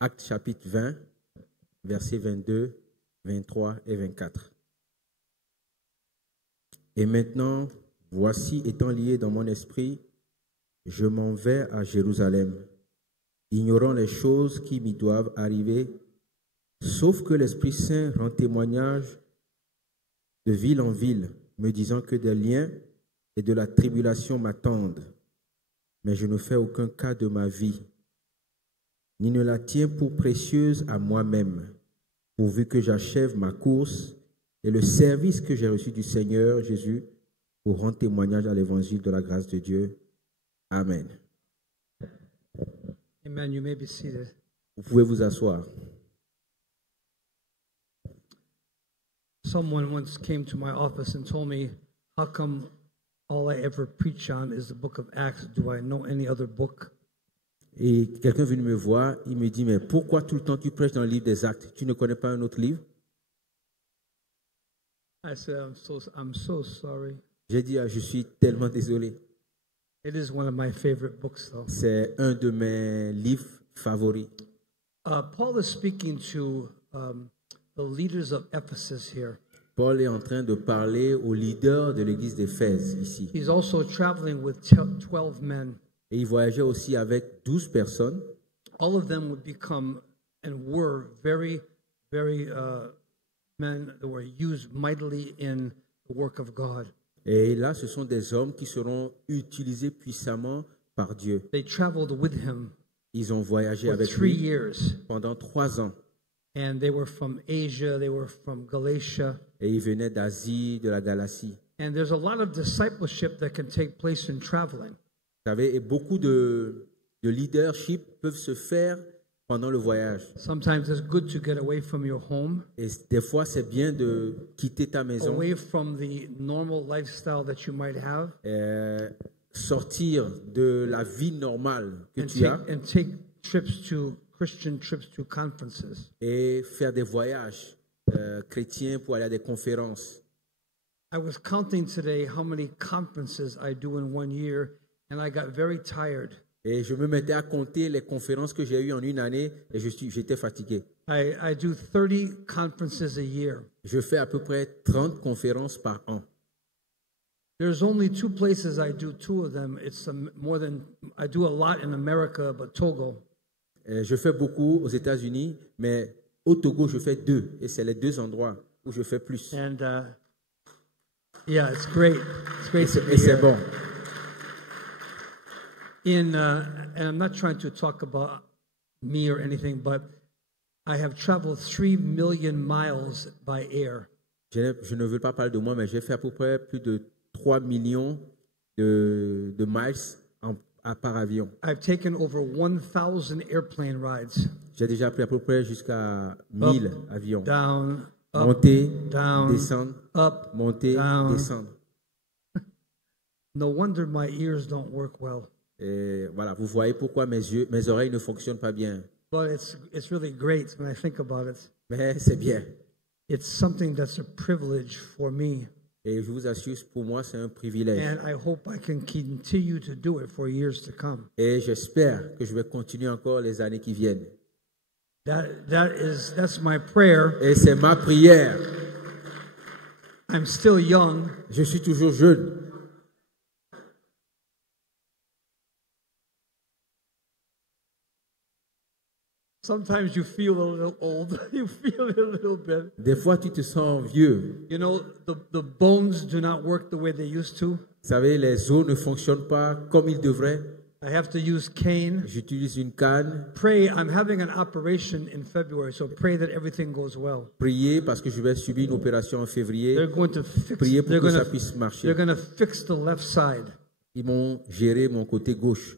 Actes chapitre 20, versets 22, 23 et 24. Et maintenant, voici, étant lié dans mon esprit, je m'en vais à Jérusalem, ignorant les choses qui m'y doivent arriver, sauf que l'Esprit Saint rend témoignage de ville en ville, me disant que des liens et de la tribulation m'attendent. Mais je ne fais aucun cas de ma vie, ni ne la tiens pour précieuse à moi-même, pourvu que j'achève ma course et le service que j'ai reçu du Seigneur Jésus pour rendre témoignage à l'évangile de la grâce de Dieu. Amen. Amen. You may be seated. Vous pouvez vous asseoir. Someone once came to my office and told me, how come all I ever preach on is the book of Acts? Do I know any other book? Et quelqu'un est venu me voir, il me dit, mais pourquoi tout le temps tu prêches dans le livre des Actes? Tu ne connais pas un autre livre? I said, I'm so sorry. J'ai dit, je suis tellement désolé. It is one of my favorite books, though. C'est un de mes livres favoris. Paul is speaking to the leaders of Ephesus here. Paul est en train de parler aux leaders de l'église d'Éphèse ici. He's also traveling with 12 men. Et il voyageait aussi avec 12 personnes. All of them would become and were very, very men that were used mightily in the work of God. Et là, ce sont des hommes qui seront utilisés puissamment par Dieu. They traveled with him Ils ont voyagé for avec 3 lui years. pendant 3 ans. And they were from Asia, they were from Galatia. Et ils venaient d'Asie, de la Galatie. And there's a lot of discipleship that can take place in traveling. Vous savez, et beaucoup de leadership peuvent se faire pendant le voyage. Sometimes it's good to get away from your home, Et des fois, c'est bien de quitter ta maison, away from the normal lifestyle that you might have, sortir de la vie normale que tu as and take trips to Christian trips to conferences. et faire des voyages chrétiens pour aller à des conférences. I was counting today how many conferences I do in 1 year, and I got very tired. Et je me mettais à compter les conférences que j'ai eues en une année et j'étais fatigué. I do 30 conferences a year. Je fais à peu près 30 conférences par an. There's only 2 places I do 2 of them. It's more than I do a lot in America, but Togo. Je fais beaucoup aux États-Unis, mais au Togo, je fais 2. Et c'est les 2 endroits où je fais plus. And yeah, it's great. It's great to be Et c'est here. bon. And I'm not trying to talk about me or anything, but I have traveled 3 million miles by air. Je ne veux pas parler de moi, mais j'ai fait à peu près plus de 3 millions de miles par avion. I've taken over 1,000 airplane rides. J'ai déjà pris à peu près jusqu'à 1000 avions. Down, up, Monter, down, descendre, up, monter, down. descendre. No wonder my ears don't work well. Et voilà, vous voyez pourquoi mes oreilles ne fonctionnent pas bien. But it's really great when I think about it. Mais c'est bien. It's something that's a privilege for me. Et je vous assure, pour moi, c'est un privilège. And I hope I can continue to do it for years to come. Et j'espère que je vais continuer encore les années qui viennent. That's my prayer. Et c'est ma prière. I'm still young. Je suis toujours jeune. Sometimes you feel a little old. You feel it a little bit. Des fois, tu te sens vieux. You know, the bones do not work the way they used to. Vous savez, les os ne fonctionnent pas comme ils devraient. I have to use cane. J'utilise une canne. Pray. I'm having an operation in February, so pray that everything goes well. Priez parce que je vais subir une opération en février. They're going to fix. Priez pour que ça puisse marcher. They're going to fix the left side. Ils m'ont géré mon côté gauche.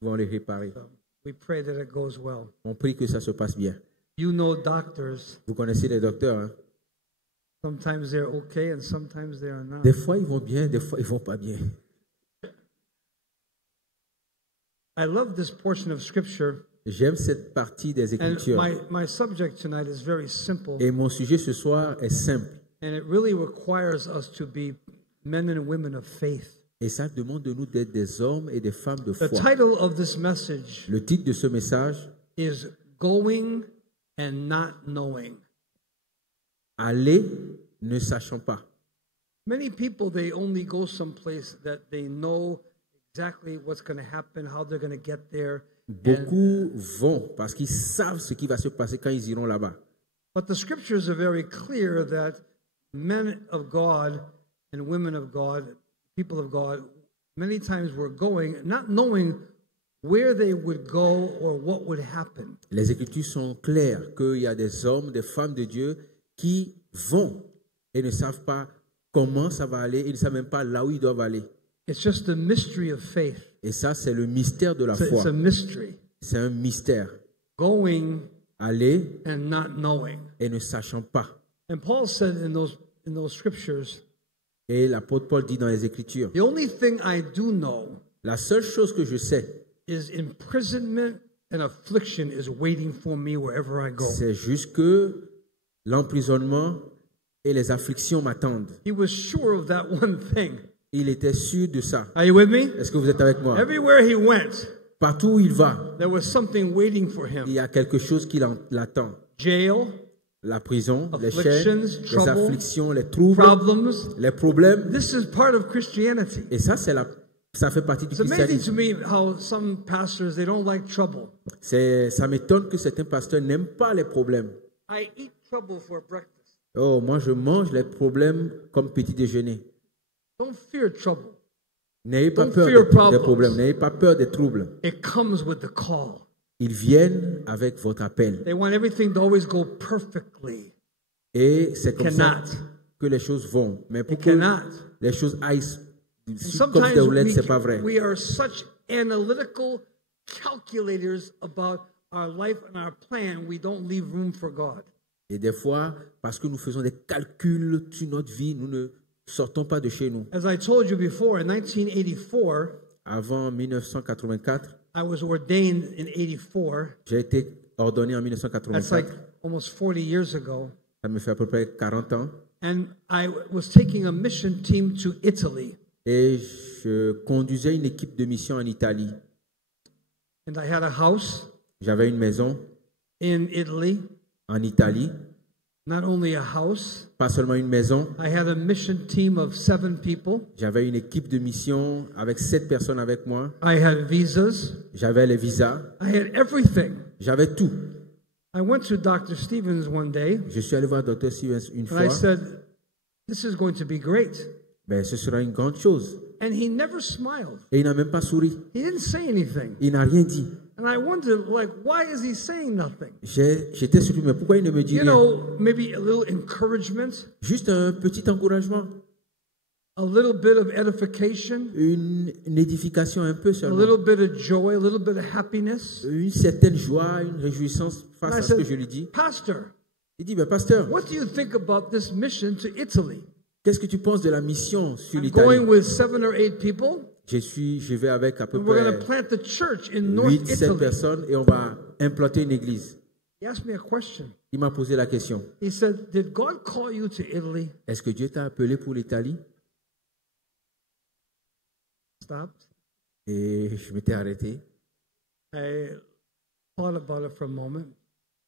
Ils vont les réparer. So we pray that it goes well. On prie que ça se passe bien. You know doctors. Vous connaissez les docteurs, hein? Sometimes they're okay and sometimes they are not. Des fois, ils vont bien, des fois, ils vont pas bien. I love this portion of scripture. J'aime cette partie des And Écritures. my subject tonight is very simple. Et mon sujet ce soir est simple. And it really requires us to be men and women of faith. Et ça demande de nous d'être des hommes et des femmes de The foi. title of this message Le titre de ce message, is Going and Not Knowing. aller ne sachant pas. Many people, they only go someplace that they know exactly what's going to happen, how they're going to get there. Beaucoup vont parce qu'ils savent ce qui va se passer quand ils iront là-bas. But the scriptures are very clear that men of God and women of God, people of God, many times were going, not knowing where they would go or what would happen. Les Écritures sont claires qu'il y a des hommes, des femmes de Dieu qui vont et ne savent pas comment ça va aller, ils ne savent même pas là où ils doivent aller. It's just the mystery of faith. Et ça, c'est le mystère de la It's foi. a mystery. C'est un mystère. Going Aller and not knowing. et ne sachant pas. And Paul said in those scriptures, Et l'apôtre Paul dit dans les Écritures, the only thing I do know la seule chose que je sais, is imprisonment and affliction is waiting for me wherever I go. c'est juste que l'emprisonnement et les afflictions m'attendent. He was sure of that one thing. Il était sûr de ça. Are you with me? Est-ce que vous êtes avec moi? Everywhere he went, Partout où il va, there was something waiting for il him. y a quelque chose qui l'attend. Jail, La prison, les Afflictions, chaînes, les trouble, afflictions, les troubles, problems. les problèmes. This is part of Christianity. Et ça, ça fait partie du It's amazing christianisme. to me how some pastors, they don't like trouble. Ça m'étonne que certains pasteurs n'aiment pas les problèmes. I eat trouble for breakfast. Oh, moi, je mange les problèmes comme petit déjeuner. Don't fear trouble. N'ayez pas Don't peur fear des problems. problèmes, n'ayez pas peur des troubles. It comes with the call. Ils viennent avec votre appel. They want everything to always go perfectly. Et c'est comme ça Cannot. que les choses vont. Mais pour It que cannot. les choses aillent comme des Sometimes roulettes, c'est pas vrai. we are such analytical calculators about our life and our plan, we don't leave room for God. Et des fois, parce que nous faisons des calculs sur notre vie, nous ne sortons pas de chez nous. As I told you before, in 1984, Avant 1984, I was ordained in 84. j'ai été ordonné en That's 1984. like almost 40 years ago. Ça me fait à peu près 40 ans. And I was taking a mission team to Italy. Et je conduisais une équipe de mission en Italie. And I had a house J'avais une maison in Italy. en Italie. Not only a house, Pas seulement une maison. I had a mission team of 7 people. J'avais une équipe de mission avec 7 personnes avec moi. I had visas. J'avais les visas. I had everything. J'avais tout. I went to Dr. Stevens one day Je suis allé voir Dr. Stevens une and I fois. said, "This is going to be great." Ben, ce sera une grande chose. And he never smiled. Et il n'a même pas souri. He didn't say anything. Il n'a rien dit. And I wondered, like, why is he saying nothing? J'étais surpris, mais pourquoi il ne me dit You rien? know, maybe a little encouragement, Juste un petit encouragement. a little bit of edification, Une édification un peu a seulement. little bit of joy, a little bit of happiness. Une certaine joie, une réjouissance face And I à ce que je said, lui dis. "Pastor, Il dit, ben, pasteur, what do you think about this mission to Italy? qu'est-ce que tu penses de la mission sur I'm going l'Italie? with 7 or 8 people, Je vais avec à peu and we're going près to plant the church in North 8-7 Italy." personnes et on va implanter une église. He asked me a question. Il m'a posé la question. He said, "Did God call you to Italy?" Est-ce que Dieu t'a appelé pour l'Italie? Stopped. Et je m'étais arrêté. I thought about it for a moment.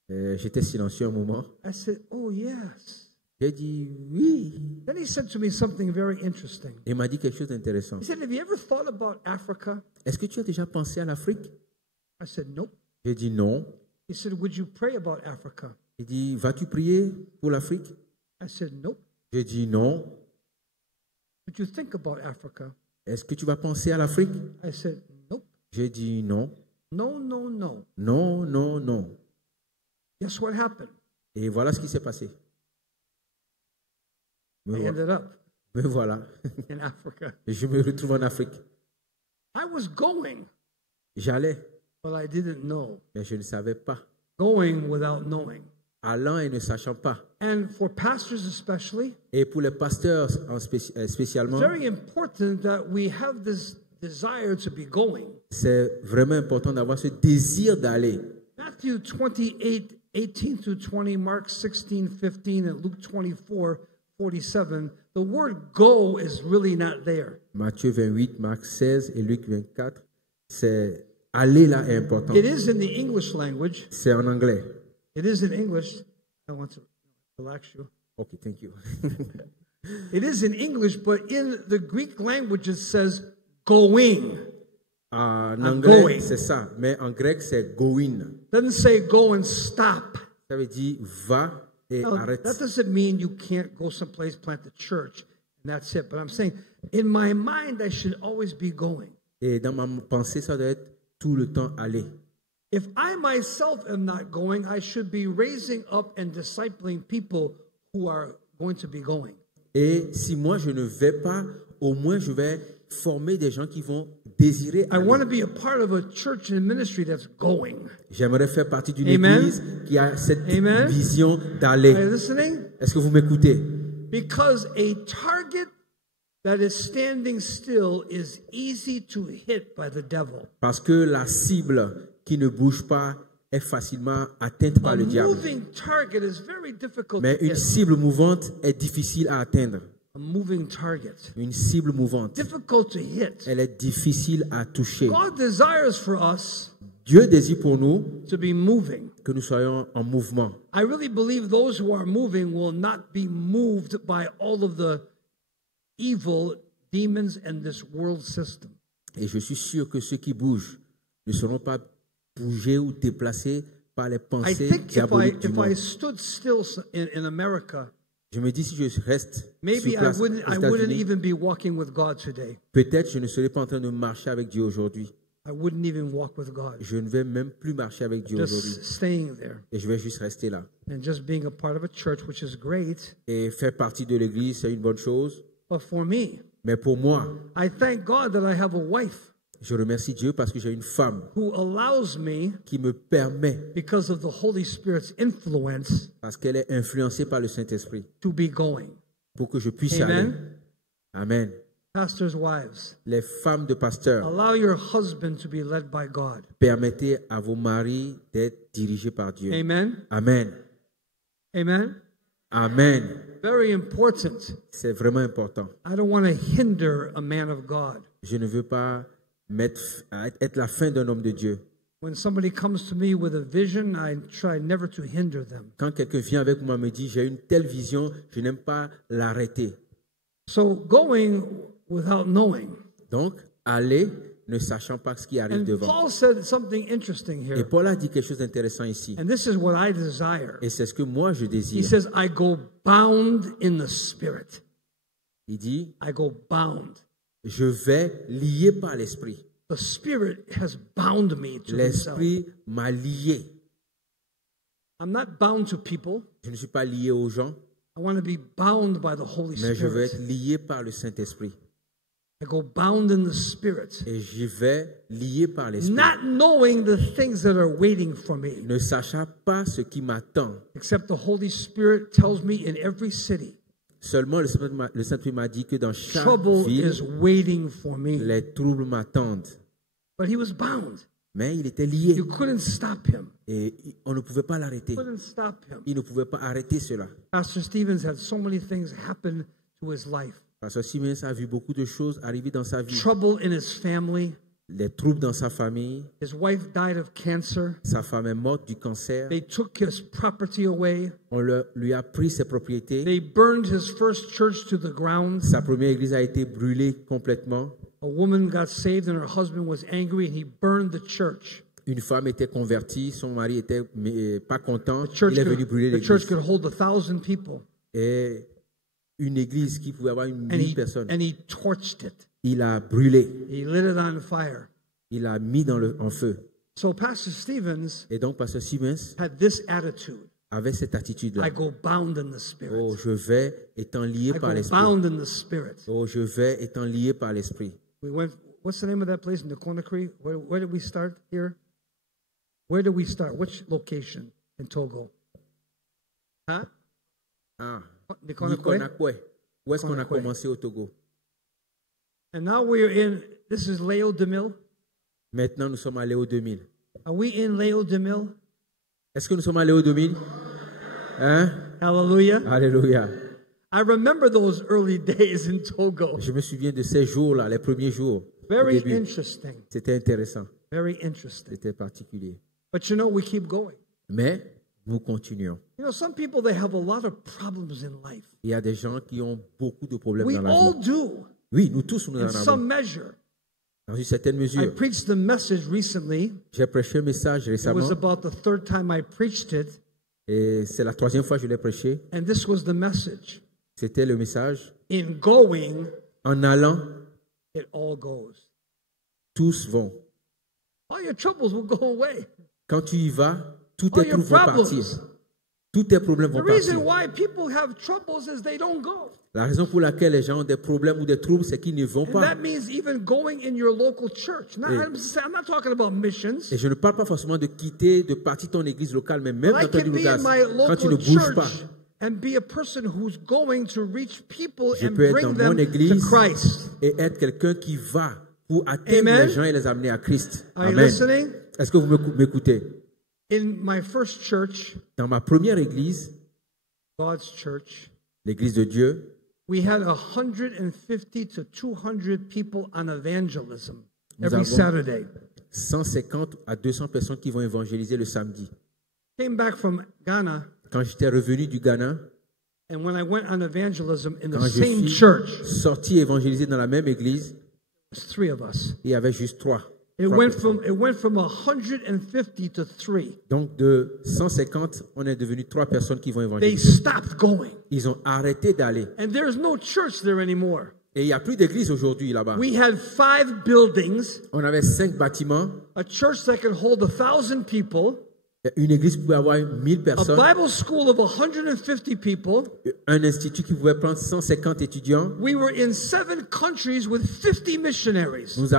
J'étais silencieux un moment. I said, "Oh, yes." J'ai dit oui. Then he said to me something very interesting. Il m'a dit quelque chose d'intéressant. He said, "Have you ever thought about Africa?" Est-ce que tu as déjà pensé à l'Afrique? I said, "Nope." J'ai dit non. He said, "Would you pray about Africa?" Il dit, vas-tu prier pour l'Afrique? I said, "Nope." J'ai dit non. "Would you think about Africa?" Est-ce que tu vas penser à l'Afrique? I said, "Nope." J'ai dit non. No, no, no. Non, non, non. Guess what happened? Et voilà ce qui s'est passé. Me I voilà. ended up Me voilà. in Africa. Je me retrouve en Afrique. I was going, J'allais, but I didn't know. mais je ne savais pas. Going without knowing. Allant et ne sachant pas. And for pastors especially, Et pour les pasteurs spécialement, it's very important that we have this desire to be going. c'est vraiment important d'avoir ce désir d'aller. Matthew 28, 18 through 20, Mark 16, 15, and Luke 24, 47, the word go is really not there. Matthieu 28, Marc 16 et Luc 24, c'est aller là est important. It is in the English language. C'est en anglais. It is in English. I want to relax you. Okay, thank you. It is in English, but in the Greek language it says going. En I'm anglais, going. c'est ça, mais en grec, c'est going. Doesn't say go and stop. Ça veut dire va et Now, arrête. that doesn't mean you can't go someplace, plant a church, and that's it. But I'm saying, in my mind, I should always be going. Et dans ma pensée, ça doit être tout le temps aller. If I myself am not going, I should be raising up and discipling people who are going to be going. Et si moi je ne vais pas, au moins je vais former des gens qui vont désirer I want to aller. be a part of a church and ministry that's going. J'aimerais faire partie d'une Amen. église qui a cette Amen. vision Are d'aller. you listening? Est-ce que vous m'écoutez? Because a target that is standing still is easy to hit by the devil. Parce que la cible qui ne bouge pas est facilement atteinte par A le diable. moving target is very difficult Mais to une hit. cible mouvante est difficile à atteindre. A moving target. Une cible mouvante, Difficult to hit. elle est difficile à toucher. God desires for us Dieu désire pour nous to be moving. que nous soyons en mouvement. I really believe those who are moving will not be moved by all of the evil demons and this world system. Et je suis sûr que ceux qui bougent ne seront pas bougés ou déplacés par les I pensées think diaboliques du if I monde. stood still in America, Je me dis, si je reste maybe sur place aux I wouldn't États-Unis, even be walking with God today. peut-être je ne serai pas en train de marcher avec Dieu aujourd'hui. I wouldn't even walk with God. Je ne vais même plus marcher avec Dieu aujourd'hui. Just staying there Et je vais juste rester là. and just being a part of a church, which is great. Et faire partie de l'église, c'est une bonne chose. But for me, Mais pour moi, I thank God that I have a wife je remercie Dieu parce que j'ai une femme who allows me, qui me permet, because of the Holy Spirit's influence, parce qu'elle est influencée par le Saint-Esprit, to be going. pour que je puisse Amen. aller. Amen. Pastors' wives, Les femmes de pasteurs, allow your husband to be led by God. permettez à vos maris d'être dirigés par Dieu. Amen. Amen. Amen. Amen. Very important. C'est vraiment important. I don't want to hinder a man of God. Je ne veux pas être la fin d'un homme de Dieu. When somebody comes to me with a vision, I try never to hinder them. Quand quelqu'un vient avec moi et me dit, j'ai une telle vision, je n'aime pas l'arrêter. So going without knowing. Donc, aller ne sachant pas ce qui arrive And devant. Paul said something interesting Et here. Paul a dit quelque chose d'intéressant ici. And this is what I desire. Et c'est ce que moi je He désire. says, I go bound in the Spirit. Il dit, I go bound. je vais lié par l'Esprit. The Spirit has bound me to Himself. L'Esprit m'a lié. I'm not bound to people. Je ne suis pas lié aux gens, I want to be bound by the Holy mais je veux Spirit. être lié par le Saint-Esprit. I go bound in the Spirit. Et je vais lié par l'Esprit. Not knowing the things that are waiting for me. Ne sachant pas ce qui m'attend. Except the Holy Spirit tells me in every city, Seulement le Saint-Esprit m'a dit que dans chaque trouble ville, is waiting for me. les troubles m'attendent. But he was bound. Mais il était lié. You couldn't stop him. Et on ne pouvait pas l'arrêter. Couldn't stop him. Il ne pouvait pas arrêter cela. Pastor Stevens had so many things happen to his life. Parce que Siemens a vu beaucoup de choses arriver dans sa vie. Trouble in his family. Les troubles dans sa famille. His wife died of cancer. Sa femme est morte du cancer. They took his property away. On lui a pris ses propriétés. They burned his first church to the ground. Sa première église a été brûlée complètement. A woman got saved and her husband was angry and he burned the church. Une femme était convertie, son mari était pas content. The church, Il est venu brûler the church l'église. could hold 1,000 people. Et une église qui pouvait avoir une And 1000 personnes. he torched it. Il a brûlé. He lit it on fire. Il a mis en feu. So Pastor Stevens Et donc, Pasteur Siemens had this attitude. avait cette attitude-là. I go bound in the Spirit. Oh, je vais étant lié I par go l'Esprit. bound in the Spirit. Oh, je vais étant lié par l'Esprit. We went, what's the name of that place in the Conakry? Where did we start here? Where did we start? Which location in Togo? Huh? Ah, The Conakry? Niconakwe. Où est-ce qu'on a Conakry. commencé au Togo? And now we're in, this is Leo Demille. Maintenant, nous sommes allés au 2000. Are we in Leo Demille? Est-ce que nous sommes allés au 2000? Hein? Hallelujah. Alléluia. I remember those early days in Togo. Je me souviens de ces jours-là, les premiers jours. Au Very début. interesting. C'était intéressant, Very interesting. c'était particulier. But you know, we keep going. Mais nous continuons. You know, some people, they have a lot of problems in life. Il y a des gens qui ont beaucoup de problèmes We dans la all vie. do, Oui, nous tous, nous en in avons. some measure. Dans une certaine I mesure. preached a message recently. J'ai prêché un message It was récemment about the third time I preached it. et c'est la 3e fois que je l'ai prêché. And this was the message. C'était le message. In going, En allant, it all goes. tous vont. All your troubles will go away. Quand tu y vas, tous All tes your troubles vont partir. problems. Tous tes problèmes The vont reason partir. why people have troubles is they don't go. La raison pour laquelle les gens ont des problèmes ou des troubles, c'est qu'ils ne vont And pas. that means even going in your local church. Now, Et- I'm not talking about missions. Et je ne parle pas forcément de quitter, de partir ton église locale, mais même But I dans ton can be église in my locale, quand tu ne local bouges pas, church and be a person who's going to reach people je and peux être bring dans them mon to église Christ. et être quelqu'un qui va pour atteindre Amen. les gens et les amener à Christ. Are you Amen. listening? Est-ce que vous m'écoutez? In my first church, Dans ma première église, God's church, l'église de Dieu, we had 150 to 200 people on evangelism Nous every avons- Saturday. 150 à 200 personnes qui vont évangéliser le samedi. Came back from Ghana, Quand j'étais revenu du Ghana, and when I went on evangelism in the quand je same suis church, sorti évangéliser dans la même église, there's 3 of us. il y avait juste trois. It Trois went personnes. from 150 to 3. Donc de 150, on est devenu 3 personnes qui vont They évangéliser. stopped going. Ils ont arrêté d'aller. And there's no church there anymore. Et il n'y a plus d'église aujourd'hui là-bas. We had 5 buildings, On avait 5 bâtiments. a church that could hold 1,000 people, Une église pouvait avoir 1000 a personnes. Bible school of 150 people. Un institut qui pouvait prendre 150 étudiants. We were in 7 countries with 50 missionaries. Nous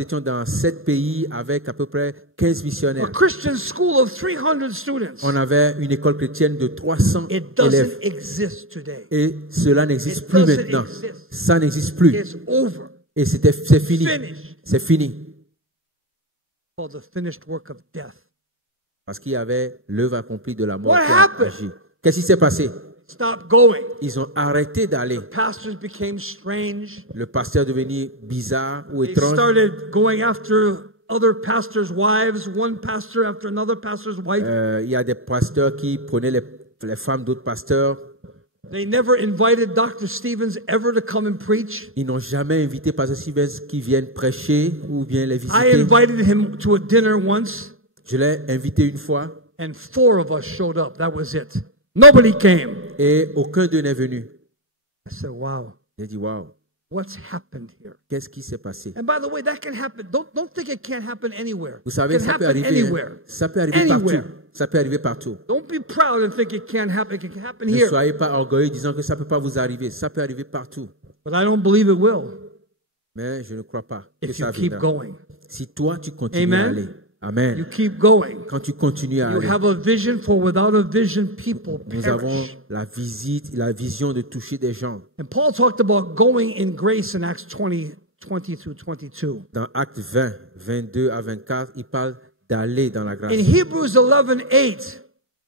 étions dans 7 pays avec à peu près 15 A missionnaires. Christian school of 300 students. On avait une école chrétienne de 300 It doesn't élèves. exist today. Et cela n'existe It plus doesn't maintenant. exist. Ça n'existe plus. It's over. Et c'est fini. Finished. C'est fini. Called the finished work of death. Parce qu'il y avait l'œuvre accomplie de la mort What qui a happened? agi. Qu'est-ce qui s'est passé? Stop going. Ils ont arrêté d'aller. Pastors became strange. Le pasteur devenait bizarre ou They étrange. started going after other pastors' wives, one pastor after another pastor's wife. Il y a des pasteurs qui prenaient les femmes d'autres pasteurs. They never invited Dr. Stevens ever to come and preach. Ils n'ont jamais invité Pasteur Stevens qui viennent prêcher ou bien les I visiter. invited him to a dinner once, Je l'ai invité une fois and 4 of us showed up. That was it. Nobody came. et aucun d'eux n'est venu. I said, wow, J'ai dit, waouh, what's happened here? qu'est-ce qui s'est passé? And by the way, that can happen. Don't think it can't happen anywhere. Vous savez, It can ça peut happen arriver. hein. anywhere. Ça peut arriver Anywhere. partout. Ça peut arriver partout. Don't be proud and think it can't happen. It can happen Ne here. soyez pas orgueilleux disant que ça ne peut pas vous arriver. Ça peut arriver partout. But I don't believe it will Mais je ne crois pas que if you ça keep viendra. going. Si toi, tu continues Amen. à aller. Amen. You keep going. Quand tu continues à You aller, have a vision, for without a vision, people nous avons perish. la vision de toucher des gens. And Paul talked about going in grace in Acts 20 through 22. Dans Actes 20, 22 à 24, il parle d'aller dans la grâce. In Hebrews 11:8,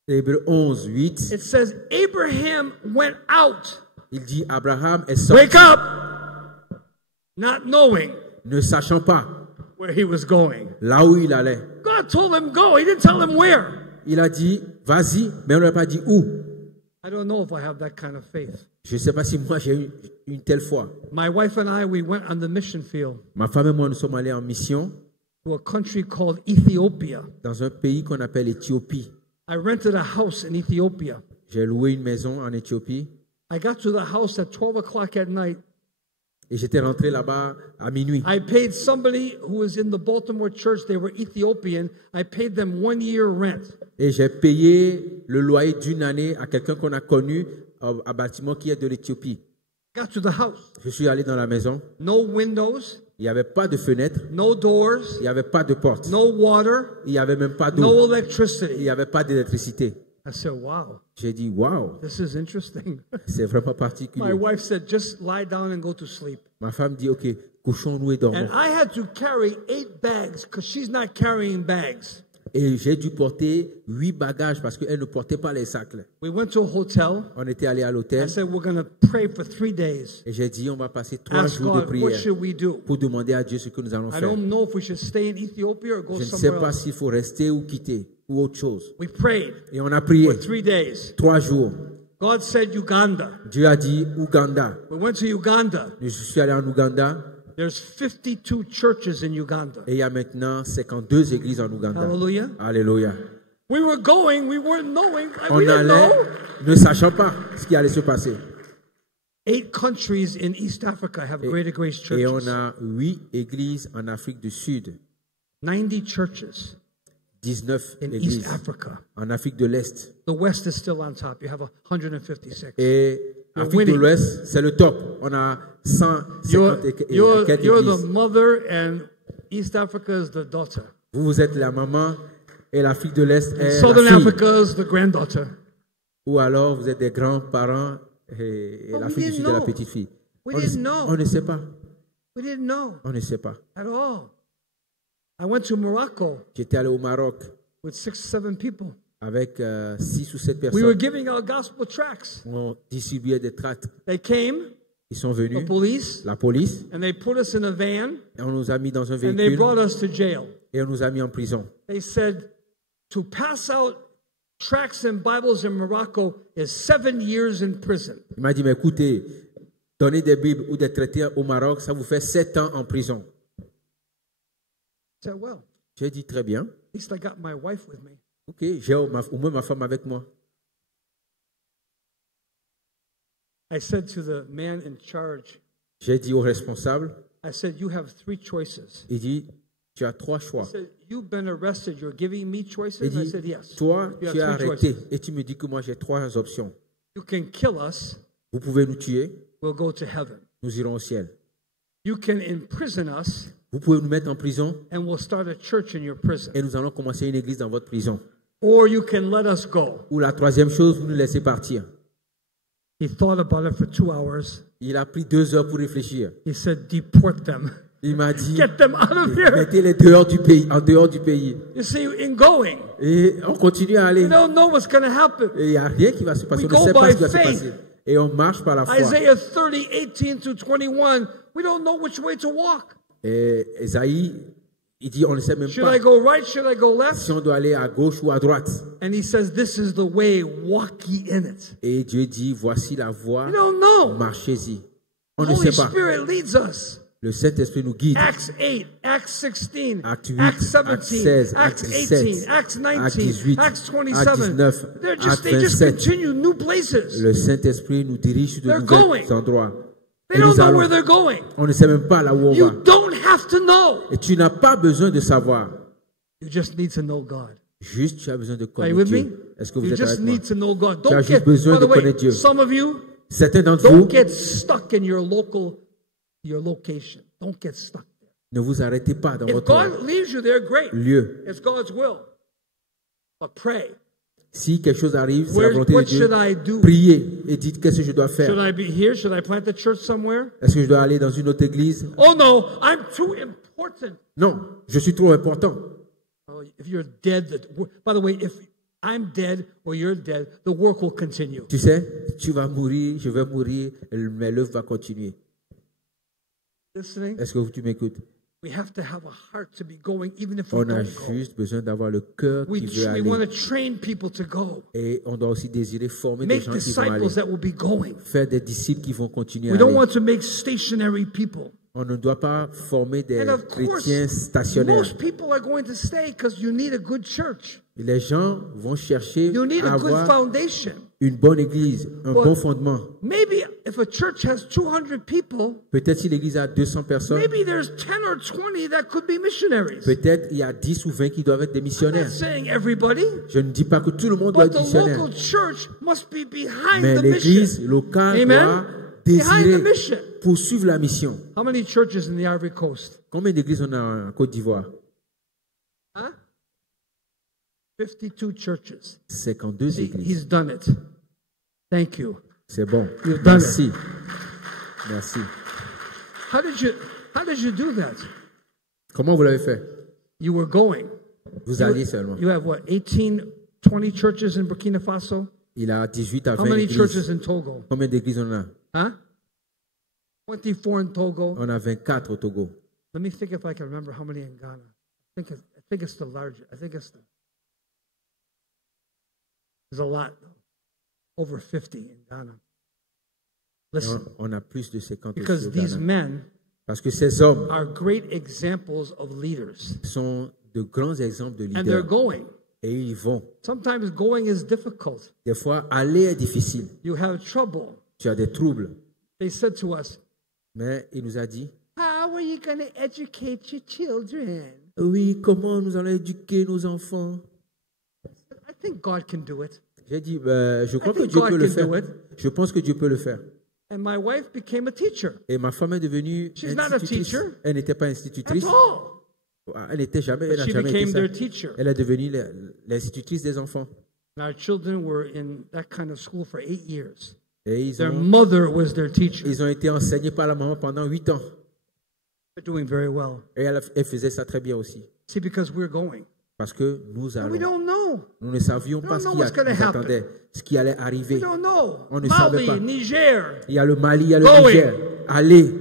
Hébreux 11, 8, it says, Abraham went out. il dit Abraham est sorti, Wake up! Not knowing ne sachant pas where he was going. là où il allait. God told him go. He didn't tell him where. Il a dit vas-y, mais on ne lui a pas dit où. I don't know if I have that kind of faith. Je ne sais pas si moi j'ai une telle foi. My wife and I, we went on the mission field Ma femme et moi, nous sommes allés en mission to a country called Ethiopia. dans un pays qu'on appelle Éthiopie. I rented a house in Ethiopia. J'ai loué une maison en Éthiopie I got to the house at 12 o'clock at night. et j'étais rentré là-bas à minuit. I paid somebody who was in the Baltimore church. They were Ethiopian. I paid them 1 year rent. Et j'ai payé le loyer d'une année à quelqu'un qu'on a connu à bâtiment qui est de l'Éthiopie. Got to the house. Je suis allé dans la maison. No windows, Il n'y avait pas de fenêtre. no doors, Il n'y avait pas de porte. no water, Il n'y avait même pas d'eau. no Il electricity. n'y avait pas d'électricité. I said, wow, J'ai dit, waouh, this is interesting. c'est vraiment My particulier. wife said, just lie down and go to sleep. Ma femme dit, ok, couchons-nous et dormons. And I had to carry 8 bags because she's not carrying bags. Et j'ai dû porter 8 bagages parce qu'elle ne portait pas les sacs. We went to a hotel. On était allé à l'hôtel I said, we're going to pray for 3 days. et j'ai dit on va passer 3 Ask jours de God, what prière should we do? pour demander à Dieu ce que nous allons I faire. don't know if we should stay in Ethiopia or go Je ne sais somewhere pas else. s'il faut rester ou quitter ou autre chose. We prayed Et on a prié for 3 days. 3 jours. God said Uganda. Dieu a dit Ouganda. We went to Uganda. Je suis allé en Ouganda There's 52 churches in Uganda. et il y a maintenant 52 églises en Ouganda. Hallelujah. Alléluia. We were going, we weren't knowing. On We didn't allait know. ne sachant pas ce qui allait se passer. 8 countries in East Africa have Greater Grace Et on churches. a 8 églises en Afrique du Sud, 90 churches 19 in églises East Africa. en Afrique de l'Est. The West is still on top. You have 156. Et You're Afrique de winning. l'Ouest, c'est le top. On a 150 You're, et you're, quelques you're the églises. mother and East Africa is the daughter. Vous êtes la maman et l'Afrique de l'Est est Southern la fille. Africa is the granddaughter. Ou alors vous êtes des grands-parents et But we l'Afrique du didn't Sud est la know. petite fille. We On didn't ne, know. on ne sait pas. We didn't know On ne sait pas. at all. I went to Morocco J'étais allé au Maroc with 6, 7 people. avec 6 ou 7 We were personnes. giving out gospel tracts. On distribuait des tracts. They came, Ils sont the venus, police, la police, and they put us in a van et on nous a mis dans un and they véhicule brought us to jail. et on nous a mis en prison. They said to pass out tracts and Bibles in Morocco is 7 years in prison. Il m'a dit, mais écoutez, donner des Bibles ou des traités au Maroc, ça vous fait 7 ans en prison. I said, well, J'ai dit, très bien. at least I got my wife with me. Ok, j'ai au moins ma femme avec moi. I said to the man in charge, J'ai dit au responsable, I said, you have 3 choices. il dit, tu as 3 He choix. said, you've been arrested. You're giving me Il choices? I dit, said, yes. toi, You have tu es 3 arrêté choices. et tu me dis que moi j'ai 3 options. You can kill us. Vous pouvez nous tuer, We'll go to heaven. nous irons au ciel. You can imprison us, Vous pouvez nous mettre en prison and we'll start a church in your prison. et nous allons commencer une église dans votre prison. Or you can let us go. Ou la 3e chose, vous nous laissez partir. He thought about it for 2 hours. Il a pris 2 heures pour réfléchir. He said, deport them. Il m'a dit, Get them out of here. mettez-les dehors du pays, en dehors du pays. You see, in going, Et on continue à aller. you don't know what's going to happen. Et il n'y a rien qui va se passer. We On ne go sait pas by ce qui va se faith. passer. Et on marche par la foi. Isaiah 30, 18 to 21, we don't know which way to walk. Et Esaïe, il dit, on ne sait même Should pas I go right? Should I go left? si on doit aller à gauche ou à droite. And he says, this is the way, walk ye in it. Et Dieu dit, voici la voie, We don't know. marchez-y. On The ne Holy sait pas. Spirit leads us. Le Saint-Esprit nous guide. Acts 8, Acts 16, Acte 8, Acts Acte 17, 16, Acts Acte 18, 17, Acts 19, Acte 18, Acts Acte 27. 19, They just Acte 27. continue new places. Le Saint-Esprit nous dirige sur de They're nouveaux going. endroits. They Et don't nous know allons. where they're going. On ne sait même pas là où on va. You don't have to know. Et tu n'as pas besoin de savoir. You just need to know God. Juste, tu as besoin de Are you connaître with me? Dieu. Est-ce que vous You êtes just avec moi? need to know God. Tu as Don't juste get, besoin by de the way, connaître Dieu. some of you, Certains d'entre don't vous, get stuck in your location. Don't get stuck there. ne vous arrêtez pas dans If votre God leaves you there, great. lieu. It's God's will. But pray. Si quelque chose arrive, c'est la volonté de What Dieu. should I do? Priez et dites qu'est-ce que je dois Should faire. I be here? Should I plant a church somewhere? Est-ce que je dois aller dans une autre église? Oh no, I'm too important. Non, je suis trop important. Oh, if you're dead, by the way, if I'm dead or you're dead, the work will continue. Tu sais, tu vas mourir, je vais mourir, mais l'œuvre va continuer. Listening? Est-ce que tu m'écoutes? We have to have a heart to be going, even if we On a don't go. juste besoin d'avoir le cœur qui veut We want to aller. train people to go. Et on doit aussi désirer former des Make gens qui vont aller. disciples that will be going. Faire des disciples qui vont continuer à We don't aller. want to make stationary people. On ne doit pas former des And of course, chrétiens stationnaires. most people are going to stay because you need a good church. Les gens vont chercher You need à a good avoir foundation. une bonne église, un But bon fondement. maybe if a church has 200 people, Peut-être si l'église a 200 personnes, maybe there's 10 or 20 that could be missionaries. peut-être il y a 10 ou 20 qui doivent être des I'm not missionnaires. saying everybody, Je ne dis pas que tout le monde doit but être the missionnaire. local church must be behind Mais the l'église mission. locale Amen. doit Behind the désirer mission. poursuivre la mission. How many churches in the Ivory Coast? Combien d'églises on a en Côte d'Ivoire? Huh? 52 churches. 52 See, églises. he's done it. Thank you. C'est bon. You've done Merci. Merci. How did you do that? Comment vous l'avez fait? You were going. Vous alliez seulement. You have what, 18, 20 churches in Burkina Faso? Il a 18 à How 20 many churches églises. in Togo? Combien d'églises on a? Huh? 24 in Togo. On a 24 au Togo. Let me think if I can remember how many in Ghana. I think it's the largest. There's a lot, over 50 in Ghana. Listen, On a plus de 50 aussi because au these Ghana. men Parce que ces hommes are great examples of leaders, sont de grands exemples de and they're leaders. going. Et ils vont. Sometimes going is difficult. Des fois, aller est difficile. You have trouble. Tu as des troubles. They said to us, Mais il nous a dit, how are you going to educate your children? oui, comment nous allons éduquer nos enfants? I think God can do it. J'ai dit, je crois que think Dieu God peut le can faire. do it. Je pense que Dieu peut le faire. And my wife became a teacher. Et ma femme est devenue She's not a institutrice. teacher. Elle n'était pas That's institutrice. all. Elle n'était jamais, elle But n'a she jamais été became ça. their teacher. Elle est devenue l'institutrice des enfants. And our children were in that kind of school for 8 years. Et Their mother was their teacher. ils ont été enseignés par la maman pendant 8 ans. They're doing very well. Et elle faisait ça très bien aussi. See, because we're going. Parce que nous And we allons. don't know. Nous ne savions We pas don't ce know qui what's gonna nous happen. attendait, ce qui allait arriver. We don't know. On ne savait pas. Mali, Niger, Il y a le Mali, il y a le Going. Niger. Allez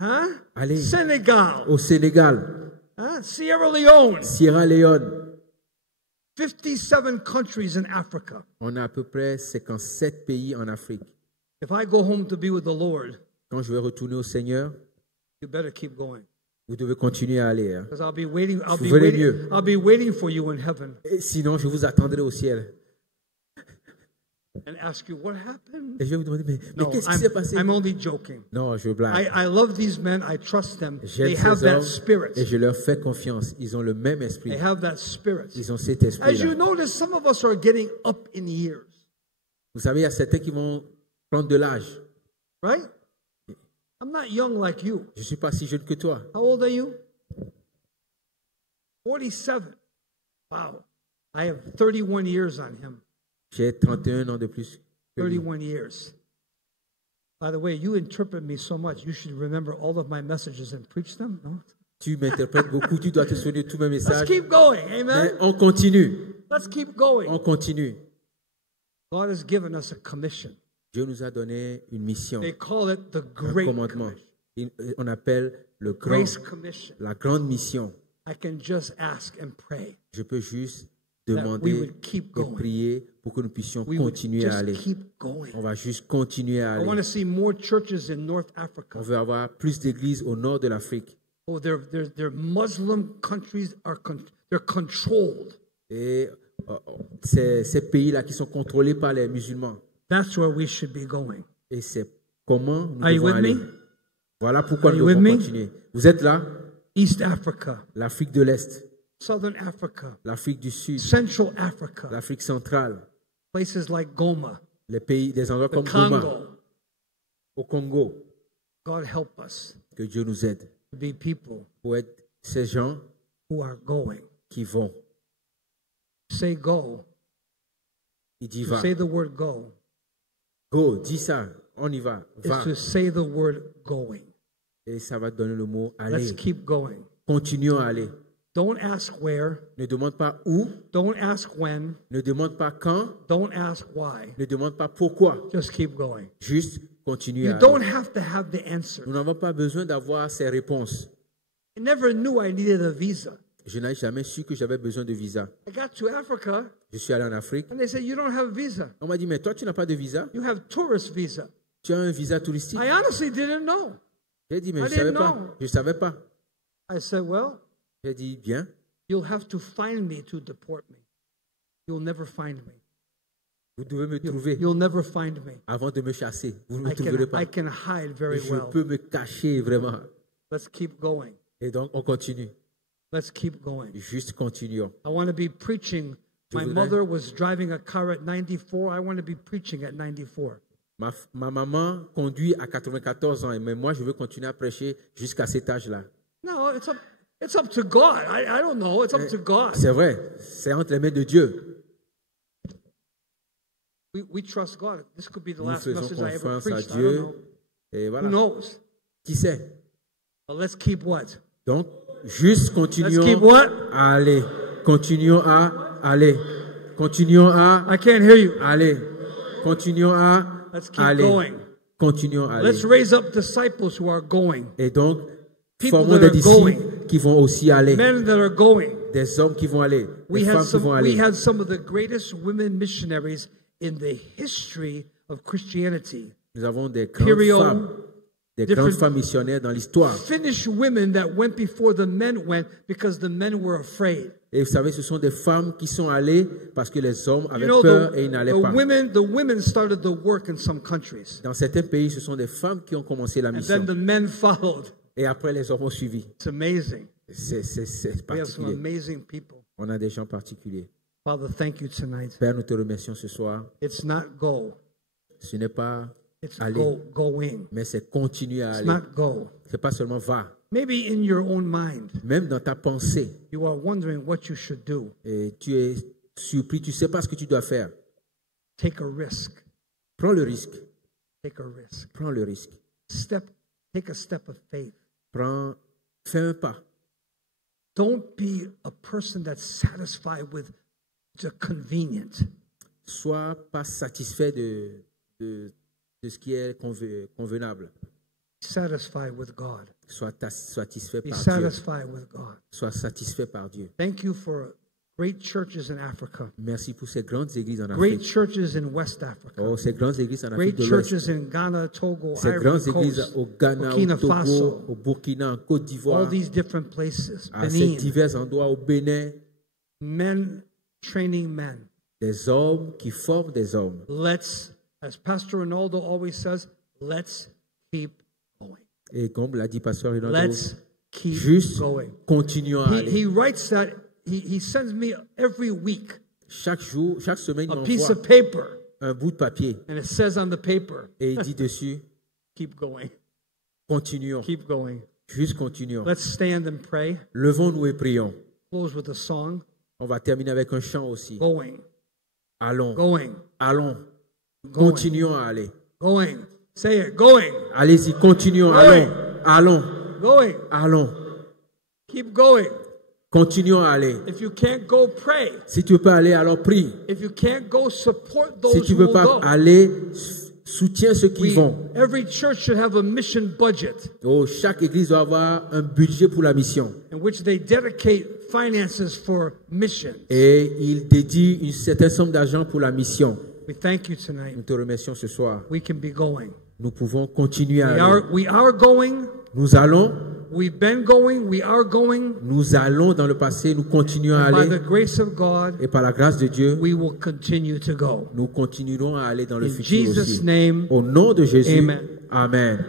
huh? Allez. Senegal, au Sénégal, huh? Sierra Leone, Sierra Leone. 57 countries in Africa. On a à peu près 57 pays en Afrique. If I go home to be with the Lord, Quand je vais retourner au Seigneur, you better keep going. vous devez continuer à aller. Hein. Because I'll be waiting. Vous voulez mieux. I'll be waiting for you in heaven Et sinon, je vous attendrai au ciel. and ask you what happened. Et je vais vous demander, mais No, qu'est-ce qui s'est passé? I'm only joking. Non, je blague. I love these men. I trust them. They J'aime have ces that hommes spirit. et je leur fais confiance. Ils ont le même esprit. They have that spirit. Ils ont cet As you esprit-là. notice, some of us are getting up in years, Vous savez, il y a certains qui vont prendre de l'âge. right? I'm not young like you. Je ne suis pas si jeune que toi. How old are you? 47. Wow. I have 31 years on him. J'ai 31 ans de plus que lui. 31 years. By the way, you interpret me so much, you should remember all of my messages and preach them. No? Tu m'interprètes beaucoup, tu dois te souvenir de tous mes Let's messages. keep going. Mais Amen. on continue. Let's keep going. On continue. God has given us a commission. Dieu nous a donné une mission, They call it the un Great commandement. Commission. On appelle le grand, Grace Commission. la grande mission. I can just ask and pray Je peux juste that we demander would keep et going. prier pour que nous puissions We would continuer à just aller. keep going. On va juste continuer à I want aller. to see more churches in North Africa. On veut avoir plus d'églises au nord de l'Afrique. Oh, their Muslim countries they're controlled. Et ces pays-là qui sont contrôlés par les musulmans. That's where we should be going. Et c'est comment nous Are you devons with aller. me? Voilà pourquoi Are nous you devons with me? continuer. Vous êtes là? East Africa, L'Afrique de l'Est, Southern Africa, l'Afrique du Sud, Central Africa, l'Afrique centrale, places like Goma, les pays, des endroits the comme Goma, Congo. au Congo. God help us Que Dieu nous aide to be people pour être ces gens who are going. qui vont. Say go. Il dit To va. say the word go Go, dis ça, on y va, is va. to say the word going. Et ça va te donner le mot Let's aller. keep going. Continuons à aller. Don't ask where. Ne demande pas où, Don't ask when. ne demande pas quand, Don't ask why. ne demande pas pourquoi. Just keep going. Juste continue You à don't aller. have to have the answer. Nous n'avons pas besoin d'avoir ces réponses. I never knew I needed a visa. Je n'ai jamais su que j'avais besoin de visa. I got to Africa Je suis allé en Afrique. and they said, you don't have a visa. On m'a dit, mais toi, tu n'as pas de visa? You have tourist visa. Tu as un visa touristique? I honestly didn't know. J'ai dit, mais I je ne savais didn't pas. know. Je ne savais pas. I said, well, J'ai dit, bien, you'll have to find me to deport me. You'll never find me. vous devez me trouver You'll never find me. avant de me chasser. Vous ne me I trouverez pas. can hide very Je well. peux me cacher vraiment. Let's keep going. Et donc, on continue. Let's keep going. Juste continuons. I want to be preaching. My voudrais- mother was driving a car at 94. I want to be preaching at 94. Ma maman conduit à 94 ans, mais moi, je veux continuer à prêcher jusqu'à cet âge-là. No, it's up to God. I don't know. It's up to God. C'est vrai, c'est entre les mains de Dieu. We trust God. This could be the Nous last faisons message I ever confiance à preached. I don't Dieu. know. Et Who voilà. knows? Qui sait? But let's keep what? Donc, juste Let's keep continuons what? à aller. Continuons à aller. Continuons à I can't hear you. aller. Continuons à Let's keep aller. going. Continuons à aller. Let's raise up disciples who are going. Et donc, People formons that des are going. disciples qui vont aussi aller. Men that are going. Des hommes qui vont aller. We Des had femmes qui vont we aller. had some of the greatest women missionaries in the history of Christianity. Nous avons des Period. grandes femmes. Des Different- grandes femmes missionnaires dans l'histoire. Finnish women that went before the men went because the men were afraid. Et vous savez, ce sont des femmes qui sont allées parce que les hommes You avaient know, peur et ils n'allaient pas. the women started the work in some countries. Dans certains pays, ce sont des femmes qui ont commencé la And mission. then the men followed. Et après, les hommes ont suivi. It's amazing. C'est We have some particulier. amazing people. On a des gens particuliers. Father, thank you tonight. Père, nous te remercions ce soir. It's not go. Ce n'est pas It's aller, going. mais c'est continuer à It's aller. not go. C'est pas seulement va. Maybe in your own mind, Même dans ta pensée, you are wondering what you should do. et tu es surpris, tu sais pas ce que tu dois faire. Take a risk. Prends le risque. Take a risk. Prends le risque. Take a step of faith. Fais un pas. Don't be a person that's satisfied with the convenient. Sois pas satisfait de ce qui est convenable. Satisfied with God. Sois satisfait Be par Dieu. satisfied with God. Sois satisfait par Dieu. Thank you for great churches in Africa. Merci pour ces grandes églises en Great Afrique. churches in West Africa. Oh, ces grandes églises en Afrique Great de l'Ouest. churches in Ghana, Togo, Ces Ivory grandes églises Coast, au Ghana, Burkina au Togo, Faso, au Burkina, en Côte all d'Ivoire, these different places. à ces Benin. divers endroits au Bénin. Men training men. Des hommes qui forment des hommes. Let's, as Pastor Ronaldo always says, let's keep going. Et comme l'a dit Pasteur Rinaldo, Let's keep juste going. continuons à aller. He writes that, he sends me every week Chaque jour, chaque semaine, il a piece m'envoie of paper, un bout de papier and it says on the paper, et il dit dessus, keep going, continuons, keep going. juste continuons. Let's stand and pray. Levons-nous et prions. Close with a song. On va terminer avec un chant aussi. Going, Allons, going, allons, going, continuons à aller. going. Say it, going, Allez-y, continuons, Going. allons, going. allons, Keep going. continuons à aller. If you can't go, pray. Si tu peux aller, alors prie. If you can't go, support Si those tu who ne will peux pas go. aller, soutiens ceux qui vont. Every church should have a mission budget Oh, chaque église doit avoir un budget pour la mission. in which they dedicate finances for mission. Et il dédie une certaine somme d'argent pour la mission. We thank you tonight. Nous te remercions ce soir. We can be going. Nous pouvons continuer à aller. We are going. Nous allons, We've been going. We are going. nous allons dans le passé, nous continuons à By the aller. grace of God, Et par la grâce de Dieu, we will continue to go. nous continuerons à aller dans le In futur Jesus' aussi. name, Au nom de Jésus, amen. Amen.